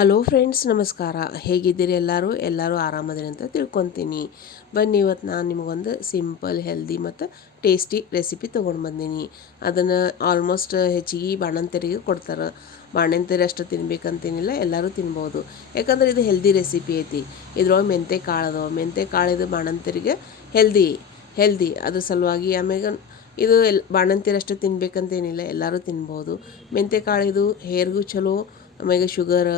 Hello friends, ನಮಸ್ಕಾರ. ಹೇಗಿದ್ದೀರಿ? ಎಲ್ಲರೂ ಆರಾಮದಿರಿ ಅಂತ ತಿಳ್ಕೊತೀನಿ. ಬನ್ನಿ, ಇವತ್ತು ನಾನು ನಿಮಗೊಂದು ಸಿಂಪಲ್, ಹೆಲ್ದಿ ಮತ್ತು ಟೇಸ್ಟಿ ರೆಸಿಪಿ ತೊಗೊಂಡು ಬಂದೀನಿ. ಅದನ್ನು ಆಲ್ಮೋಸ್ಟ್ ಹೆಚ್ಚಿಗೆ ಬಾಣಂತಿಯರಿಗೆ ಕೊಡ್ತಾರೆ. ಬಾಣಂತಿಯರು ಅಷ್ಟು ತಿನ್ಬೇಕಂತೇನಿಲ್ಲ, ಎಲ್ಲರೂ ತಿನ್ಬೋದು. ಯಾಕಂದ್ರೆ ಇದು ಹೆಲ್ದಿ ರೆಸಿಪಿ ಐತಿ. ಇದ್ರೊಳಗೆ ಮೆಂತೆ ಕಾಳದು. ಮೆಂತೆ ಕಾಳಿದು ಬಾಣಂತಿಯರಿಗೆ ಹೆಲ್ದಿ ಅದ್ರ ಸಲುವಾಗಿ. ಆಮ್ಯಾಗ ಇದು ಬಾಣಂತಿಯರಷ್ಟು ತಿನ್ಬೇಕಂತೇನಿಲ್ಲ, ಎಲ್ಲರೂ ತಿನ್ಬೋದು. ಮೆಂತೆ ಕಾಳಿದು ಹೇರ್ಗೂ ಚಲೋ, ಆಮೇಲೆ ಶುಗರ್,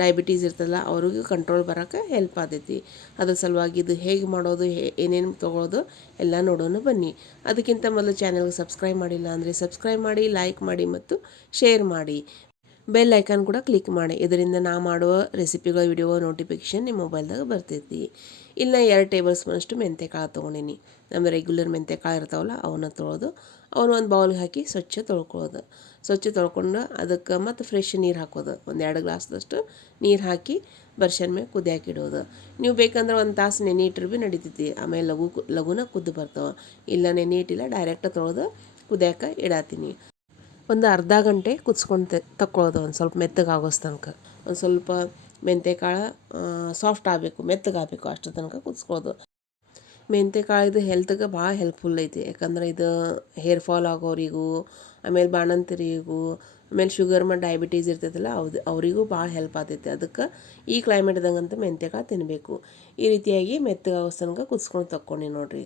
ಡಯಾಬಿಟೀಸ್ ಇರ್ತಲ್ಲ ಅವ್ರಿಗೂ ಕಂಟ್ರೋಲ್ ಬರೋಕ್ಕೆ ಹೆಲ್ಪ್ ಆಗ್ತೈತಿ. ಅದ್ರ ಸಲುವಾಗಿ ಇದು ಹೇಗೆ ಮಾಡೋದು, ಏನೇನು ತೊಗೊಳೋದು ಎಲ್ಲ ನೋಡೋಣ ಬನ್ನಿ. ಅದಕ್ಕಿಂತ ಮೊದಲು ಚಾನೆಲ್ಗೆ ಸಬ್ಸ್ಕ್ರೈಬ್ ಮಾಡಿಲ್ಲ ಅಂದರೆ ಸಬ್ಸ್ಕ್ರೈಬ್ ಮಾಡಿ, ಲೈಕ್ ಮಾಡಿ ಮತ್ತು ಶೇರ್ ಮಾಡಿ. ಬೆಲ್ ಐಕಾನ್ ಕೂಡ ಕ್ಲಿಕ್ ಮಾಡಿ. ಇದರಿಂದ ನಾ ಮಾಡುವ ರೆಸಿಪಿಗಳ ವಿಡಿಯೋ ನೋಟಿಫಿಕೇಷನ್ ನಿಮ್ಮ ಮೊಬೈಲ್ದಾಗ ಬರ್ತೈತಿ. ಇನ್ನು 2 ಟೇಬಲ್ ಸ್ಪೂನಷ್ಟು ಮೆಂತೆಕಾಳು ತೊಗೊಂಡಿನಿ. ನಮ್ಮ ರೆಗ್ಯುಲರ್ ಮೆಂತೆಕಾಳು ಇರ್ತಾವಲ್ಲ ಅವನ್ನ ತೊಳೆದು ಅವನ್ನ ಒಂದು ಬೌಲ್ಗೆ ಹಾಕಿ ಸ್ವಚ್ಛ ತೊಳ್ಕೊಂಡು ಅದಕ್ಕೆ ಮತ್ತು ಫ್ರೆಶ್ ನೀರು ಹಾಕೋದು. 1-2 ಗ್ಲಾಸ್ದಷ್ಟು ನೀರು ಹಾಕಿ ಬರ್ಷನ್ ಮೇಲೆ ಕುದಿಯಾಕೆ ಇಡೋದು. ನೀವು ಬೇಕಂದ್ರೆ 1 ತಾಸು ನೆನೆ ಇಟ್ಟರು ಭೀ ನಡೀತೈತಿ. ಆಮೇಲೆ ಲಘುನ ಕುದ್ದು ಬರ್ತಾವೆ. ಇಲ್ಲ ನೆನೆ ಇಟ್ಟಿಲ್ಲ, ಡೈರೆಕ್ಟ್ ತೊಳೆದು ಕುದಿಯಾಕೆ ಇಡಾತೀನಿ. ಒಂದು ಅರ್ಧ ಗಂಟೆ ಕುದಿಸ್ಕೊಂಡು ತಕ್ಕೊಳ್ಳೋದು, ಒಂದು ಸ್ವಲ್ಪ ಮೆತ್ತಗಾಗೋಸ್ ತನಕ. ಒಂದು ಸ್ವಲ್ಪ ಮೆಂತೆಕಾಳು ಸಾಫ್ಟ್ ಆಗಬೇಕು, ಮೆತ್ತಗಾಗಬೇಕು, ಅಷ್ಟು ತನಕ ಕುದಿಸ್ಕೊಳ್ಳೋದು. ಮೆಂತೆಕಾಳಿದು ಹೆಲ್ತ್ಗೆ ಭಾಳ ಹೆಲ್ಪ್ಫುಲ್ ಐತಿ. ಯಾಕಂದ್ರೆ ಇದು ಹೇರ್ ಫಾಲ್ ಆಗೋರಿಗೂ, ಆಮೇಲೆ ಬಾಣಂತಿರಿಗೂ, ಆಮೇಲೆ ಶುಗರ್ ಮತ್ತು ಡಯಾಬಿಟೀಸ್ ಇರ್ತೈತಲ್ಲ ಅವರಿಗೂ ಭಾಳ ಹೆಲ್ಪ್ ಆಗ್ತೈತಿ. ಅದಕ್ಕೆ ಈ ಕ್ಲೈಮೇಟ್ದಾಗಂತೂ ಮೆಂತೆಕಾಳು ತಿನ್ನಬೇಕು. ಈ ರೀತಿಯಾಗಿ ಮೆತ್ತಗಾಗೋಸ್ ತನಕ ಕುದಿಸ್ಕೊಂಡು ತಕ್ಕೊಂಡು ನೋಡ್ರಿ.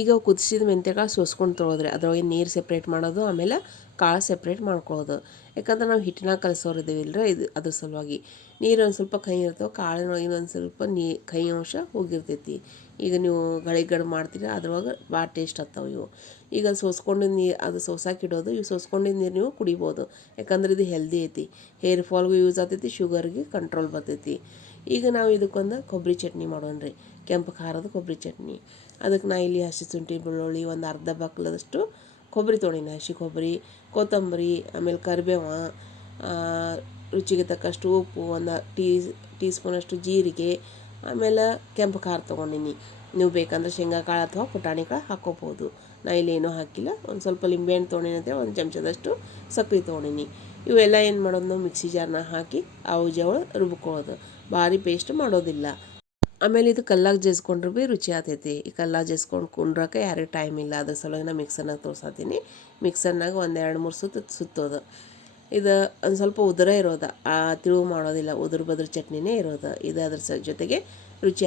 ಈಗ ಕುದಿಸಿದ ಮೆಂತೆಕಾಳು ಸೋಸ್ಕೊಂಡು ತೊಗೊಳೋದ್ರಿ. ಅದರೊಳಗೆ ನೀರು ಸೆಪ್ರೇಟ್ ಮಾಡೋದು, ಆಮೇಲೆ ಕಾಳು ಸೆಪ್ರೇಟ್ ಮಾಡ್ಕೊಳ್ಳೋದು. ಯಾಕಂದ್ರೆ ನಾವು ಹಿಟ್ಟಿನಾಗ ಕಲಸೋರು ಇದ್ದೀವಿಲ್ಲರ, ಅದ್ರ ಸಲುವಾಗಿ ನೀರು ಒಂದು ಸ್ವಲ್ಪ ಕಹಿ ಇರ್ತವೆ, ಕಾಳಿನೊಳಗಿನ ಒಂದು ಸ್ವಲ್ಪ ಕಹಿ ಅಂಶ ಹೋಗಿರ್ತೈತಿ. ಈಗ ನೀವು ಗಳಿಗಡು ಮಾಡ್ತೀರಿ, ಅದ್ರೊಳಗೆ ಭಾಳ ಟೇಸ್ಟ್ ಆಗ್ತಾವೆ ಇವು. ಈಗ ಸೋಸ್ಕೊಂಡಿದ್ದ ನೀರು ಅದು ಸೋಸಾಕಿಡೋದು. ಇವು ಸೋಸ್ಕೊಂಡಿದ್ದ ನೀರು ನೀವು ಕುಡಿಬೋದು. ಯಾಕಂದ್ರೆ ಇದು ಹೆಲ್ದಿ ಐತಿ. ಹೇರ್ ಫಾಲ್ಗೂ ಯೂಸ್ ಆಗ್ತೈತಿ, ಶುಗರ್ಗೆ ಕಂಟ್ರೋಲ್ ಬರ್ತೈತಿ. ಈಗ ನಾವು ಇದಕ್ಕೊಂದು ಕೊಬ್ಬರಿ ಚಟ್ನಿ ಮಾಡೋಣ್ರಿ. ಕೆಂಪು ಖಾರದ ಕೊಬ್ಬರಿ ಚಟ್ನಿ. ಅದಕ್ಕೆ ನಾ ಇಲ್ಲಿ ಹಸಿ ಶುಂಠಿ, ಬೆಳ್ಳುಳ್ಳಿ, ಒಂದು ಅರ್ಧ ಬಕ್ಲದಷ್ಟು ಕೊಬ್ಬರಿ ತೊಗೊಂಡಿನಿ. ಹಸಿ ಕೊಬ್ಬರಿ, ಕೊತ್ತಂಬರಿ, ಆಮೇಲೆ ಕರಿಬೇವು, ರುಚಿಗೆ ತಕ್ಕಷ್ಟು ಉಪ್ಪು, ಒಂದು ಟೀ ಸ್ಪೂನಷ್ಟು ಜೀರಿಗೆ, ಆಮೇಲೆ ಕೆಂಪು ಖಾರ ತೊಗೊಂಡಿನಿ. ನೀವು ಬೇಕಂದ್ರೆ ಶೇಂಗಾ ಕಾಳು ಅಥವಾ ಪುಟಾಣಿ ಕಾಳು ಹಾಕ್ಕೋಬೋದು. ನಾ ಇಲ್ಲಿ ಏನೂ ಹಾಕಿಲ್ಲ. ಒಂದು ಸ್ವಲ್ಪ ಲಿಂಬೆಹಣ್ಣು ತೊಗೊಂಡಿನಿ ಅಂತೇಳಿ 1 ಚಮಚದಷ್ಟು ಸಕ್ಕರೆ ತೊಗೊಂಡಿನಿ. ಇವೆಲ್ಲ ಏನು ಮಾಡೋದು, ನಾವು ಮಿಕ್ಸಿ ಜಾರ್ನ ಹಾಕಿ ಜವಳ ರುಬ್ಕೊಳ್ಳೋದು. ಭಾರಿ ಪೇಸ್ಟ್ ಮಾಡೋದಿಲ್ಲ. ಆಮೇಲೆ ಇದು ಕಲ್ಲಾಗ ಜಜ್ಕೊಂಡ್ರೆ ಭೀ ರುಚಿ ಆಗ್ತೈತಿ. ಈ ಕಲ್ಲಾಗ ಜಜ್ಕೊಂಡು ಕುಂಡ್ರಕ್ಕೆ ಯಾರಿಗೆ ಟೈಮ್ ಇಲ್ಲ, ಅದ್ರ ಸಲುವಾಗಿ ನಾನು ಮಿಕ್ಸರ್ನಾಗ ತೋರ್ಸಾತೀನಿ. ಮಿಕ್ಸರ್ನಾಗ 1-2-3 ಸುತ್ತೋದು. ಇದು ಒಂದು ಸ್ವಲ್ಪ ಉದುರ ಇರೋದು, ತಿಳುವು ಮಾಡೋದಿಲ್ಲ, ಉದುರು ಚಟ್ನಿನೇ ಇರೋದು. ಇದು ಅದ್ರ ಜೊತೆಗೆ ರುಚಿ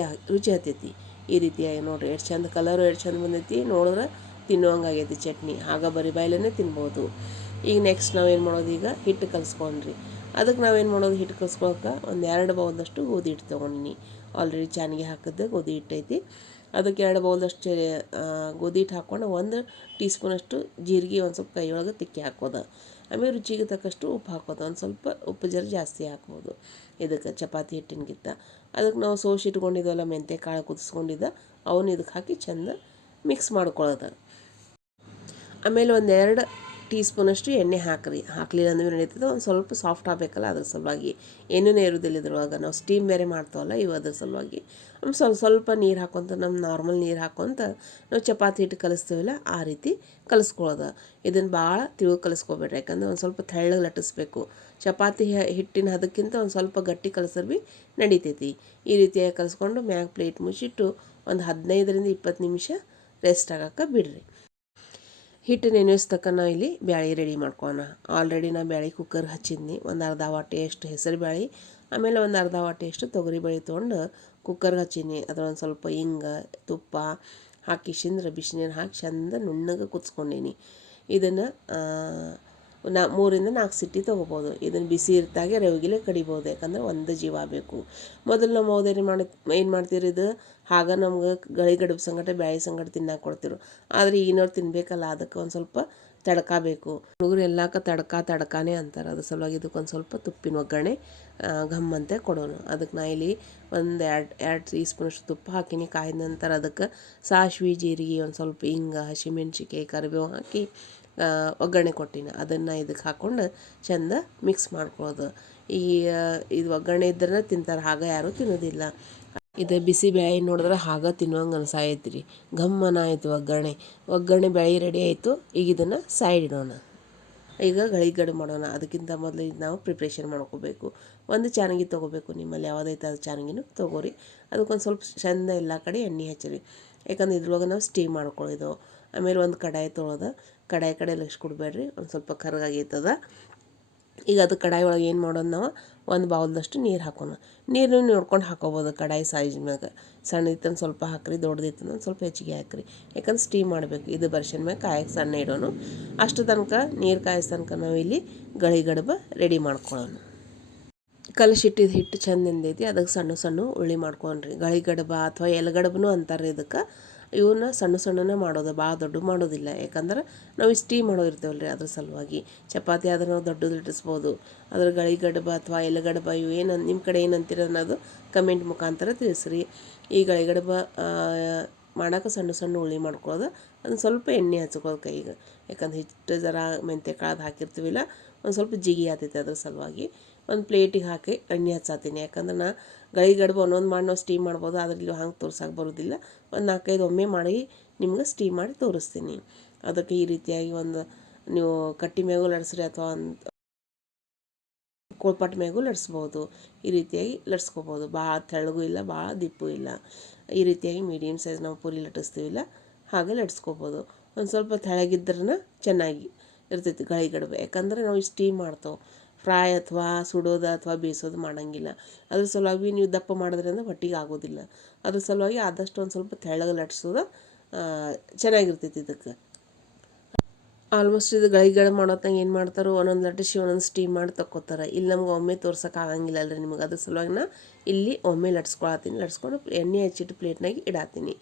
ಹತ್ತೈತಿ. ಈ ರೀತಿಯಾಗಿ ನೋಡಿರಿ, ಎಷ್ಟು ಚಂದ ಕಲರು, ಎಷ್ಟು ಚಂದ ಬಂದೈತಿ. ನೋಡಿದ್ರೆ ತಿನ್ನುವಂಗಾಗೈತಿ ಚಟ್ನಿ. ಆಗ ಬರೀ ಬಾಯ್ಲೇ ತಿನ್ಬೋದು. ಈಗ ನೆಕ್ಸ್ಟ್ ನಾವೇನು ಮಾಡೋದು, ಈಗ ಹಿಟ್ಟು ಕಲಿಸ್ಕೊಂಡ್ರಿ. ಅದಕ್ಕೆ ನಾವೇನು ಮಾಡೋದು, ಹಿಟ್ಟು ಕಲಿಸ್ಕೊಳಕ್ಕೆ 1-2 ಬೌಲ್ದಷ್ಟು ಗೋಧಿ ಹಿಟ್ಟು ತೊಗೊಂಡಿನಿ. ಆಲ್ರೆಡಿ ಚಾನಿಗೆ ಹಾಕಿದ್ದೆ ಗೋಧಿ ಹಿಟ್ಟು ಐತಿ. ಅದಕ್ಕೆ 2 ಬೌಲ್ದಷ್ಟು ಗೋಧಿ ಹಿಟ್ಟು ಹಾಕ್ಕೊಂಡು 1 ಟೀ ಸ್ಪೂನಷ್ಟು ಜೀರಿಗೆ ಒಂದು ಸ್ವಲ್ಪ ಕೈಯೊಳಗೆ ತಿಕ್ಕಿ ಹಾಕೋದು. ಆಮೇಲೆ ರುಚಿಗೆ ತಕ್ಕಷ್ಟು ಉಪ್ಪು ಹಾಕೋದು. ಒಂದು ಸ್ವಲ್ಪ ಉಪ್ಪು ಜಾಸ್ತಿ ಹಾಕ್ಬೋದು ಇದಕ್ಕೆ, ಚಪಾತಿ ಹಿಟ್ಟಿನಗಿಂತ. ಅದಕ್ಕೆ ನಾವು ಇಟ್ಕೊಂಡಿದ್ವಲ್ಲ ಮೆಂತೆಕಾಳು ಕುದಿಸ್ಕೊಂಡಿದ್ದ, ಅವನ್ನ ಇದಕ್ಕೆ ಹಾಕಿ ಚೆಂದ ಮಿಕ್ಸ್ ಮಾಡ್ಕೊಳ್ಳೋದು. ಆಮೇಲೆ 1-2 ಟೀ ಸ್ಪೂನಷ್ಟು ಎಣ್ಣೆ ಹಾಕಲಿಲ್ಲ ಅಂದ್ರೆ ನಡೀತದೆ. ಒಂದು ಸ್ವಲ್ಪ ಸಾಫ್ಟ್ ಆಗಬೇಕಲ್ಲ, ಅದ್ರ ಸಲುವಾಗಿ. ಏನೂ ಇರೋದಿಲ್ಲ ಇದ್ರೊಳಗೆ, ನಾವು ಸ್ಟೀಮ್ ಬೇರೆ ಮಾಡ್ತಾವಲ್ಲ ಇವು, ಅದ್ರ ಸಲುವಾಗಿ ಸ್ವಲ್ಪ ನೀರು ಹಾಕ್ಕೊಂತ, ನಮ್ಮ ನಾರ್ಮಲ್ ನೀರು ಹಾಕ್ಕೊಂತ ನಾವು ಚಪಾತಿ ಹಿಟ್ಟು ಕಲಿಸ್ತೀವಲ್ಲ ಆ ರೀತಿ ಕಲಿಸ್ಕೊಳ್ಳೋದು. ಇದನ್ನು ಭಾಳ ಕಲಿಸ್ಕೊಬೇಡ್ರಿ, ಯಾಕಂದ್ರೆ ಒಂದು ಸ್ವಲ್ಪ ತೆಳ್ಳಗೆ ಲಟ್ಟಿಸ್ಬೇಕು. ಚಪಾತಿ ಹಿಟ್ಟಿನ ಅದಕ್ಕಿಂತ ಒಂದು ಸ್ವಲ್ಪ ಗಟ್ಟಿ ಕಲಸಿದ್ರೆ ಭೀ ನಡಿತೈತಿ. ಈ ರೀತಿಯಾಗಿ ಕಲಿಸ್ಕೊಂಡು ಮ್ಯಾಗ ಪ್ಲೇಟ್ ಮುಚ್ಚಿಟ್ಟು ಒಂದು 15-20 ನಿಮಿಷ ರೆಸ್ಟ್ ಆಗಕ್ಕೆ ಬಿಡ್ರಿ. ಹಿಟ್ಟು ನೆನೆಸ್ತಕ್ಕ ನಾವು ಇಲ್ಲಿ ಬ್ಯಾಳೆ ರೆಡಿ ಮಾಡ್ಕೊಳ್ಳೋಣ. ಆಲ್ರೆಡಿ ನಾನು ಬ್ಯಾಳೆ ಕುಕ್ಕರ್ ಹಚ್ಚಿದ್ನಿ. ಒಂದು ಅರ್ಧ ವಾಟಿಯಷ್ಟು ಹೆಸರು ಬ್ಯಾಳೆ, ಆಮೇಲೆ ಒಂದು ಅರ್ಧ ವಾಟಿಯಷ್ಟು ತೊಗರಿಬೇಳೆ ತೊಗೊಂಡು ಕುಕ್ಕರ್ಗೆ ಹಚ್ಚೀನಿ. ಅದರೊಂದು ಸ್ವಲ್ಪ ಹಿಂಗೆ, ತುಪ್ಪ ಹಾಕಿ ಬಿಸಿನೀರು ಹಾಕಿ ಚಂದ ನುಣ್ಣಗೆ ಕುದಿಸ್ಕೊಂಡೀನಿ. ಇದನ್ನು 3-4 ಸಿಟಿ ತೊಗೋಬೋದು. ಇದನ್ನು ಬಿಸಿ ಇರ್ತಾಗೆ ರವಿಗಿಲೆ ಕಡಿಬೋದು, ಯಾಕಂದ್ರೆ ಒಂದು ಜೀವ ಆಗಬೇಕು. ಮೊದಲು ನಮ್ಮ ಏನು ಮಾಡ್ತೀರಿ, ಇದು ಆಗ ನಮ್ಗೆ ಗಳಿಗಡುಬು ಸಂಗಟ ಬ್ಯಾಳೆ ಸಂಗಟ ತಿನ್ನಕ್ಕೆ ಕೊಡ್ತಿರು. ಆದರೆ ಈಗಿನವ್ರು ತಿನ್ನಬೇಕಲ್ಲ, ಅದಕ್ಕೆ ಒಂದು ಸ್ವಲ್ಪ ತಡ್ಕಬೇಕು. ಹುಡುಗರು ಎಲ್ಲಾಕ ತಡ್ಕಾನೇ ಅಂತಾರೆ. ಅದ್ರ ಸಲುವಾಗಿ ಇದಕ್ಕೊಂದು ಸ್ವಲ್ಪ ತುಪ್ಪಿನ ಒಗ್ಗರಣೆ ಘಮ್ ಅಂತ ಕೊಡೋಣ. ಅದಕ್ಕೆ ನಾ ಇಲ್ಲಿ 1-2 ಟೀ ಸ್ಪೂನಷ್ಟು ತುಪ್ಪ ಹಾಕಿನಿ. ಕಾಯ್ದ ನಂತರ ಅದಕ್ಕೆ ಸಾಸಿವೆ, ಜೀರಿಗೆ, ಒಂದು ಸ್ವಲ್ಪ ಹಿಂಗೆ, ಹಸಿಮೆಣ್ಸಿಕಾಯಿ, ಕರಿಬೇವು ಹಾಕಿ ಒಗ್ಗರಣೆ ಕೊಟ್ಟಿನಿ. ಅದನ್ನು ಇದಕ್ಕೆ ಹಾಕ್ಕೊಂಡು ಚೆಂದ ಮಿಕ್ಸ್ ಮಾಡ್ಕೊಳ್ಳೋದು. ಇದು ಒಗ್ಗರಣೆ ಇದ್ರೆ ತಿಂತಾರೆ, ಆಗ ಯಾರೂ ತಿನ್ನೋದಿಲ್ಲ. ಇದು ಬಿಸಿ ಬ್ಯಾಳೆ ನೋಡಿದ್ರೆ ಹಾಗೆ ತಿನ್ನುವಂಗೆ ಘಮ್ಮನ ಆಯಿತು ಒಗ್ಗರಣೆ ಬ್ಯಾಳೆ ರೆಡಿ ಆಯಿತು. ಈಗ ಇದನ್ನು ಸೈಡ್ ಇಡೋಣ. ಈಗ ಗಳಿಗಡು ಮಾಡೋಣ. ಅದಕ್ಕಿಂತ ಮೊದಲು ಇದು ನಾವು ಪ್ರಿಪ್ರೇಷನ್ ಮಾಡ್ಕೋಬೇಕು. ಒಂದು ಚಾನಗಿ ತೊಗೋಬೇಕು, ನಿಮ್ಮಲ್ಲಿ ಯಾವುದೈತೆ ಅದು ಚಾನಗಿನೂ ತೊಗೋರಿ. ಅದಕ್ಕೊಂದು ಸ್ವಲ್ಪ ಚೆಂದ ಎಲ್ಲ ಕಡೆ ಎಣ್ಣೆ ಹಚ್ಚಿರಿ, ಯಾಕಂದ್ರೆ ಇದ್ರೊಳಗೆ ನಾವು ಸ್ಟೀಮ್ ಮಾಡ್ಕೊಳ್ಳೋದು. ಆಮೇಲೆ ಒಂದು ಕಡಾಯಿ ತೊಗೊಳೋದು, ಕಡಾಯಿ ಕಡೆ ಲಕ್ಷ ಕೊಡಬೇಡ್ರಿ, ಒಂದು ಸ್ವಲ್ಪ ಕರ್ಗಾಗೈತದ. ಈಗ ಅದು ಕಡಾಯಿ ಒಳಗೆ ಏನು ಮಾಡೋದು, ನಾವು ಒಂದು ಬೌಲ್ದಷ್ಟು ನೀರು ಹಾಕೋಣ. ನೀರು ನೋಡ್ಕೊಂಡು ಹಾಕೋಬೋದು ಕಡಾಯಿ ಸೈಜ್ ಮ್ಯಾಗ. ಸಣ್ಣದಿತ್ತಂದು ಸ್ವಲ್ಪ ಹಾಕ್ರಿ, ದೊಡ್ಡದಿತ್ತಂದ್ರೆ ಸ್ವಲ್ಪ ಹೆಚ್ಚಿಗೆ ಹಾಕ್ರಿ, ಯಾಕಂದ್ರೆ ಸ್ಟೀಮ್ ಮಾಡಬೇಕು. ಇದು ಬರ್ಷನ್ ಮ್ಯಾಗ ಕಾಯಕ್ಕೆ ಸಣ್ಣ ಇಡೋಣ. ಅಷ್ಟು ತನಕ ನೀರು ಕಾಯಿಸ್ ತನಕ ನಾವು ಇಲ್ಲಿ ಗಳಿಗಡುಬು ರೆಡಿ ಮಾಡ್ಕೊಳ್ಳೋಣ. ಕಲಸಿಟ್ಟಿದ್ದು ಹಿಟ್ಟು ಚೆಂದ ಎಂದೈತಿ, ಅದಕ್ಕೆ ಸಣ್ಣ ಸಣ್ಣ ಉಳ್ಳಿ ಮಾಡ್ಕೊಂಡ್ರಿ. ಗಳಿಗಡುಬು ಅಥವಾ ಎಲೆಗಡುಬು ಅಂತಾರೆ ಇದಕ್ಕೆ. ಇವನ್ನ ಸಣ್ಣ ಸಣ್ಣನೇ ಮಾಡೋದು, ಭಾಳ ದೊಡ್ಡ ಮಾಡೋದಿಲ್ಲ, ಯಾಕಂದ್ರೆ ನಾವು ಸ್ಟೀಮ್ ಮಾಡೋದಿರ್ತೇವಲ್ಲ ರೀ, ಅದ್ರ ಸಲುವಾಗಿ. ಚಪಾತಿ ಆದ್ರೆ ನಾವು ದೊಡ್ಡದು ಇಟ್ಟಿಸ್ಬೋದು. ಅದ್ರ ಗಳಿಗಡುಬು ಅಥವಾ ಎಲೆಗಡುಬು ಇವು ಏನು ನಿಮ್ಮ ಕಡೆ ಏನು ಅಂತೀರ ಅನ್ನೋದು ಕಮೆಂಟ್ ಮುಖಾಂತರ ತಿಳಿಸ್ರಿ. ಈ ಗಳಿಗಡುಬು ಮಾಡೋಕೆ ಸಣ್ಣ ಸಣ್ಣ ಉಳ್ಳಿ ಮಾಡ್ಕೊಳ್ಳೋದು, ಅದನ್ನು ಸ್ವಲ್ಪ ಎಣ್ಣೆ ಹಚ್ಕೊಳ್ಳೋದು ಕೈಗೆ, ಯಾಕಂದ್ರೆ ಹಿಟ್ಟು ಜರ ಮೆಂತ್ಯ ಕಾಳು ಹಾಕಿರ್ತೀವಿಲ್ಲ, ಒಂದು ಸ್ವಲ್ಪ ಜಿಗಿ ಆಗ್ತೈತೆ. ಅದ್ರ ಸಲುವಾಗಿ ಒಂದು ಪ್ಲೇಟಿಗೆ ಹಾಕಿ ಎಣ್ಣೆ ಹಚ್ಚಾತೀನಿ, ಯಾಕಂದ್ರೆ ನಾ ಗಳಿಗಡುಬು ಒಂದೊಂದು ಮಾಡಿ ನಾವು ಸ್ಟೀಮ್ ಮಾಡ್ಬೋದು, ಅದ್ರಲ್ಲಿ ಹಂಗೆ ತೋರ್ಸಕ್ಕೆ ಬರೋದಿಲ್ಲ. ಒಂದು 4-5 ಒಮ್ಮೆ ಮಾಡಿ ನಿಮ್ಗೆ ಸ್ಟೀಮ್ ಮಾಡಿ ತೋರಿಸ್ತೀನಿ. ಅದಕ್ಕೆ ಈ ರೀತಿಯಾಗಿ ಒಂದು ನೀವು ಕಟ್ಟಿ ಮೇಗೂ ಲಟ್ಸ್ರಿ, ಅಥವಾ ಒಂದು ಕೋಳ್ಪಟ್ಟು ಮೇಗೂ ಲಟ್ಸ್ಬೋದು. ಈ ರೀತಿಯಾಗಿ ಲಟ್ಸ್ಕೊಬೋದು. ಭಾಳ ತೆಳ್ಳಗೂ ಇಲ್ಲ, ಭಾಳ ದಿಪ್ಪು ಇಲ್ಲ. ಈ ರೀತಿಯಾಗಿ ಮೀಡಿಯಮ್ ಸೈಜ್ ನಾವು ಪೂರಿ ಲಟ್ಟಿಸ್ತೀವಿಲ್ಲ, ಹಾಗೆ ಲಟ್ಸ್ಕೊಬೋದು. ಒಂದು ಸ್ವಲ್ಪ ತೆಳಗಿದ್ರನ ಚೆನ್ನಾಗಿ ಇರ್ತೈತಿ ಗಳಿಗಡುಬು, ಯಾಕಂದ್ರೆ ನಾವು ಸ್ಟೀಮ್ ಮಾಡ್ತೇವೆ. ಫ್ರೈ ಅಥವಾ ಸುಡೋದು ಅಥವಾ ಬೇಯಿಸೋದು ಮಾಡೋಂಗಿಲ್ಲ. ಅದ್ರ ಸಲುವಾಗಿ ನೀವು ದಪ್ಪ ಮಾಡಿದ್ರಿಂದ ಹೊಟ್ಟಿಗೆ ಆಗೋದಿಲ್ಲ. ಅದ್ರ ಸಲುವಾಗಿ ಆದಷ್ಟು ಒಂದು ಸ್ವಲ್ಪ ತೆಳ್ಳಗೆ ಲಟ್ಸೋದು ಚೆನ್ನಾಗಿರ್ತೈತಿ. ಇದಕ್ಕೆ ಆಲ್ಮೋಸ್ಟ್ ಇದು ಗಳಿಗಡುಬು ಮಾಡೋತ್ತಾಗ ಏನು ಮಾಡ್ತಾರೆ, ಒಂದೊಂದು ಲಟ್ಟಿಸಿ ಒಂದೊಂದು ಸ್ಟೀಮ್ ಮಾಡಿ ತಕ್ಕೋತಾರೆ. ಇಲ್ಲಿ ನಮ್ಗೆ ಒಮ್ಮೆ ತೋರ್ಸೋಕೆ ಆಗಂಗಿಲ್ಲ ಅಲ್ರಿ ನಿಮಗೆ. ಅದ್ರ ಸಲುವಾಗಿ ನಾ ಇಲ್ಲಿ ಒಮ್ಮೆ ಲಟ್ಸ್ಕೊಂಡು ಎಣ್ಣೆ ಹಚ್ಚಿಟ್ಟು ಪ್ಲೇಟ್ನಾಗ ಇಡಾತೀನಿ.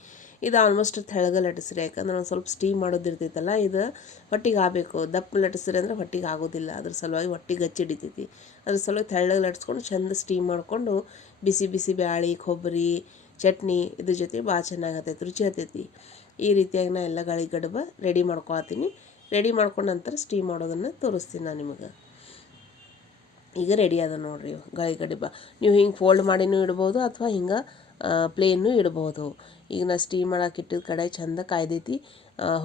ಇದು ಆಲ್ಮೋಸ್ಟ್ ತೆಳ್ಳಗೆ ಲಟ್ಟಿಸ್ರಿ, ಯಾಕಂದ್ರೆ ಒಂದು ಸ್ವಲ್ಪ ಸ್ಟೀಮ್ ಮಾಡೋದಿರ್ತೈತಲ್ಲ, ಇದು ಹೊಟ್ಟಿಗೆ ಆಗಬೇಕು. ದಪ್ಪ ಲಟ್ಟಿಸ್ರಿ ಅಂದ್ರೆ ಹೊಟ್ಟಿಗೆ ಆಗೋದಿಲ್ಲ. ಅದ್ರ ಸಲುವಾಗಿ ಹೊಟ್ಟಿಗೆ ಗಚ್ಚಿ ಹಿಡಿತೈತಿ. ಅದ್ರ ಸಲುವಾಗಿ ತೆಳ್ಳಗೆ ಲಟ್ಸ್ಕೊಂಡು ಚೆಂದ ಸ್ಟೀಮ್ ಮಾಡಿಕೊಂಡು ಬಿಸಿ ಬಿಸಿ ಬ್ಯಾಳೆ, ಕೊಬ್ಬರಿ, ಚಟ್ನಿ ಇದ್ರ ಜೊತೆ ಭಾಳ ಚೆನ್ನಾಗತ್ತೈತಿ, ರುಚಿ ಹತ್ತೈತಿ. ಈ ರೀತಿಯಾಗಿ ನಾ ಎಲ್ಲ ಗಳಿಗಡುಬು ರೆಡಿ ಮಾಡ್ಕೊಳ್ತೀನಿ. ರೆಡಿ ಮಾಡ್ಕೊಂಡು ನಂತರ ಸ್ಟೀಮ್ ಮಾಡೋದನ್ನು ತೋರಿಸ್ತೀನಿ ನಾನು ನಿಮಗೆ. ಈಗ ರೆಡಿ ಅದ ನೋಡಿರಿ ಗಳಿಗಡುಬು. ನೀವು ಹಿಂಗೆ ಫೋಲ್ಡ್ ಮಾಡಿನೂ ಇಡ್ಬೋದು, ಅಥವಾ ಹಿಂಗೆ ಪ್ಲೇನ್ನೂ ಇಡ್ಬೋದು. ಈಗ ನಾ ಸ್ಟೀಮ್ ಮಾಡಕ್ಕೆ ಇಟ್ಟಿದ್ದು ಕಡಾಯಿ ಚೆಂದ ಕಾಯ್ದೈತಿ,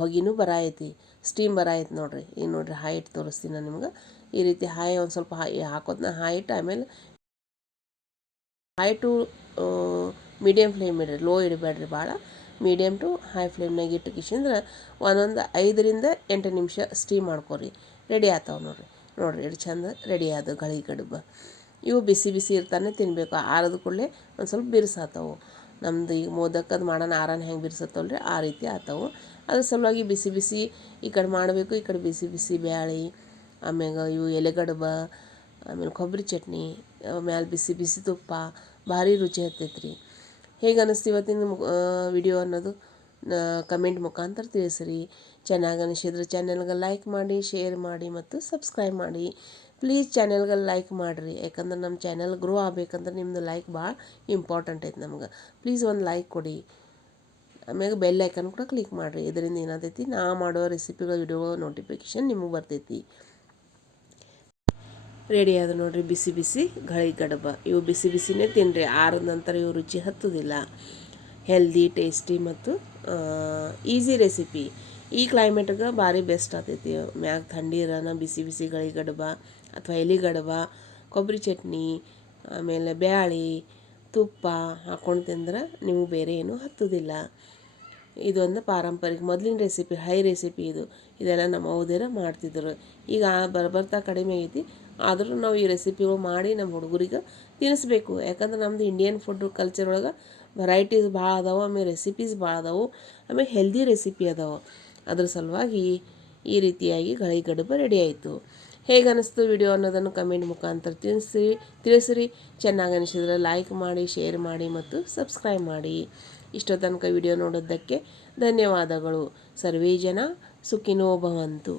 ಹೊಗೆನೂ ಬರಾಯೈತಿ, ಸ್ಟೀಮ್ ಬರಾಯೈತಿ ನೋಡಿರಿ. ಈಗ ನೋಡಿರಿ ಹಾಯಿ ಇಟ್ಟು ತೋರಿಸ್ತೀನಿ ನಾನು ನಿಮ್ಗೆ. ಈ ರೀತಿ ಹಾಯಿ ಒಂದು ಸ್ವಲ್ಪ ಹಾಕೋದನ್ನ ಹಾಯಿ ಇಟ್ಟು, ಆಮೇಲೆ ಹೈ ಟು ಮೀಡಿಯಮ್ ಫ್ಲೇಮ್ ಇಡ್ರಿ, ಲೋ ಇಡಬೇಡ್ರಿ ಭಾಳ. ಮೀಡಿಯಮ್ ಟು ಹೈ ಫ್ಲೇಮ್ನಾಗ ಇಟ್ಟು ಕಿಶಂದ್ರೆ ಒಂದೊಂದು 5-8 ನಿಮಿಷ ಸ್ಟೀಮ್ ಮಾಡ್ಕೊರಿ. ರೆಡಿ ಆಗ್ತಾವೆ ನೋಡಿರಿ ಎಷ್ಟು ಚಂದ ರೆಡಿ ಆದವು ಗಳಿಗಡುಬು. ಇವು ಬಿಸಿ ಬಿಸಿ ಇರ್ತಾನೆ ತಿನ್ನಬೇಕು. ಆರದ ಕೂಡಲೇ ಒಂದು ಸ್ವಲ್ಪ ಬಿರ್ಸಾತವು. ನಮ್ದು ಈಗ ಮೋದಕದ ಮಾಡೋಣ ಆರನ ಹೆಂಗೆ ಬಿರ್ಸತ್ತವಲ್ರಿ, ಆ ರೀತಿ ಆತವು. ಅದ್ರ ಸಲುವಾಗಿ ಬಿಸಿ ಬಿಸಿ ಈ ಕಡೆ ಮಾಡಬೇಕು, ಈ ಕಡೆ ಬಿಸಿ ಬಿಸಿ ಬ್ಯಾಳೆ, ಆಮ್ಯಾಗ ಇವು ಎಲೆಗಡುಬು, ಆಮೇಲೆ ಕೊಬ್ಬರಿ ಚಟ್ನಿ, ಆಮೇಲೆ ಬಿಸಿ ಬಿಸಿ ತುಪ್ಪ, ಭಾರಿ ರುಚಿ ಹತ್ತೈತೆ ರೀ. ಹೇಗೆ ಅನ್ನಿಸ್ತು ಇವತ್ತಿನ ವಿಡಿಯೋ ಅನ್ನೋದು ಕಮೆಂಟ್ ಮುಖಾಂತರ ತಿಳಿಸ್ರಿ. ಚೆನ್ನಾಗಿ ಅನಿಸಿದ್ರೆ ಚಾನೆಲ್ಗೆ ಲೈಕ್ ಮಾಡಿ, ಶೇರ್ ಮಾಡಿ ಮತ್ತು ಸಬ್ಸ್ಕ್ರೈಬ್ ಮಾಡಿ. ಪ್ಲೀಸ್ ಚಾನೆಲ್ಗೆ ಲೈಕ್ ಮಾಡಿರಿ, ಯಾಕಂದ್ರೆ ನಮ್ಮ ಚಾನೆಲ್ ಗ್ರೋ ಆಗಬೇಕಂದ್ರೆ ನಿಮ್ಮದು ಲೈಕ್ ಭಾಳ ಇಂಪಾರ್ಟೆಂಟ್ ಐತೆ ನಮ್ಗೆ. ಪ್ಲೀಸ್ ಒಂದು ಲೈಕ್ ಕೊಡಿ. ಆಮ್ಯಾಗ ಬೆಲ್ ಐಕನ್ ಕೂಡ ಕ್ಲಿಕ್ ಮಾಡಿರಿ. ಇದರಿಂದ ಏನಾಗ್ತೈತಿ, ನಾ ಮಾಡೋ ರೆಸಿಪಿಗಳ ವಿಡಿಯೋ ನೋಟಿಫಿಕೇಷನ್ ನಿಮಗೆ ಬರ್ತೈತಿ. ರೆಡಿ ಆದ ನೋಡಿರಿ ಬಿಸಿ ಬಿಸಿ ಗಳಿಗಡುಬು. ಇವು ಬಿಸಿ ಬಿಸಿನೇ ತಿನ್ನಿರಿ, ಆರದ ನಂತರ ಇವು ರುಚಿ ಹತ್ತೋದಿಲ್ಲ. ಹೆಲ್ದಿ, ಟೇಸ್ಟಿ ಮತ್ತು ಈಸಿ ರೆಸಿಪಿ. ಈ ಕ್ಲೈಮೇಟ್ಗೆ ಭಾರಿ ಬೆಸ್ಟ್ ಆಗ್ತೈತಿ. ಮ್ಯಾಗ ಥಂಡಿ ಇರೋನ ಬಿಸಿ ಬಿಸಿ ಗಳಿಗಡುಬು ಅಥವಾ ಎಲೆಗಡುಬು, ಕೊಬ್ಬರಿ ಚಟ್ನಿ, ಆಮೇಲೆ ಬ್ಯಾಳೆ, ತುಪ್ಪ ಹಾಕ್ಕೊಂಡು ತಿಂದ್ರೆ ನಿಮಗೆ ಬೇರೆ ಏನೂ ಹತ್ತೋದಿಲ್ಲ. ಇದೊಂದು ಪಾರಂಪರಿಕ ಮೊದಲಿನ ರೆಸಿಪಿ, ಹೈ ರೆಸಿಪಿ ಇದು. ಇದೆಲ್ಲ ನಮ್ಮ ಅವ್ವದಿರು ಮಾಡ್ತಿದ್ರು. ಈಗ ಬರ್ತಾ ಕಡಿಮೆ ಐತಿ, ಆದರೂ ನಾವು ಈ ರೆಸಿಪಿಗಳು ಮಾಡಿ ನಮ್ಮ ಹುಡುಗರಿಗೆ ತಿನ್ನಿಸ್ಬೇಕು. ಯಾಕಂದ್ರೆ ನಮ್ಮದು ಇಂಡಿಯನ್ ಫುಡ್ ಕಲ್ಚರ್ ಒಳಗೆ ವೆರೈಟೀಸ್ ಭಾಳ ಅದಾವೆ, ಆಮೇಲೆ ರೆಸಿಪೀಸ್ ಭಾಳ ಅದಾವೆ, ಆಮೇಲೆ ಹೆಲ್ದಿ ರೆಸಿಪಿ ಅದಾವೆ. ಅದ್ರ ಸಲುವಾಗಿ ಈ ರೀತಿಯಾಗಿ ಗಳಿಗಡುಬು ರೆಡಿ ಆಯಿತು. ಹೇಗೆ ಅನ್ನಿಸ್ತು ವಿಡಿಯೋ ಅನ್ನೋದನ್ನು ಕಮೆಂಟ್ ಮುಖಾಂತರ ತಿಳಿಸ್ರಿ. ಚೆನ್ನಾಗಿ ಅನಿಸಿದ್ರೆ ಲೈಕ್ ಮಾಡಿ, ಶೇರ್ ಮಾಡಿ ಮತ್ತು ಸಬ್ಸ್ಕ್ರೈಬ್ ಮಾಡಿ. ಇಷ್ಟೋ ತನಕ ವಿಡಿಯೋ ನೋಡೋದಕ್ಕೆ ಧನ್ಯವಾದಗಳು. ಸರ್ವೇ ಜನ ಸುಖಿನೋ ಭವಂತು.